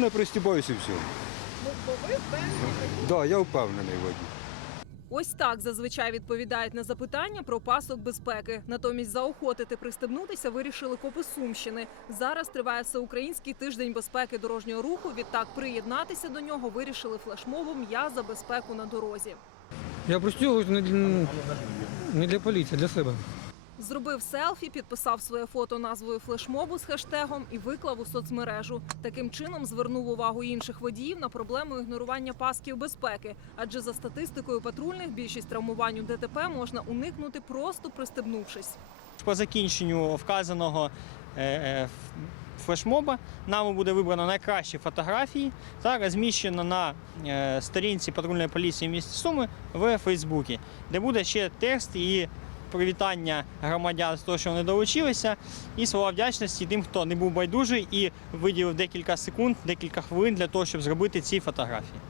не пристібаюся і все. Ну, бо ви впевнені. Да, я впевнений водій. Ось так зазвичай відповідають на запитання про пасок безпеки. Натомість заохотити пристебнутися вирішили копи Сумщини. Зараз триває всеукраїнський тиждень безпеки дорожнього руху. Відтак приєднатися до нього вирішили флешмобом Я за безпеку на дорозі. Я для, не для поліції, для себе. Зробив селфі, підписав своє фото назвою флешмобу з хештегом і виклав у соцмережу. Таким чином звернув увагу інших водіїв на проблему ігнорування пасків безпеки. Адже за статистикою патрульних більшість травмувань у ДТП можна уникнути просто пристебнувшись. По закінченню вказаного е, е, флешмоба нами буде вибрано найкращі фотографії та розміщено на е, сторінці патрульної поліції міста Суми в Фейсбуці, де буде ще текст і привітання громадян з того, що вони долучилися, і слова вдячності тим, хто не був байдужий і виділив декілька секунд, декілька хвилин для того, щоб зробити ці фотографії.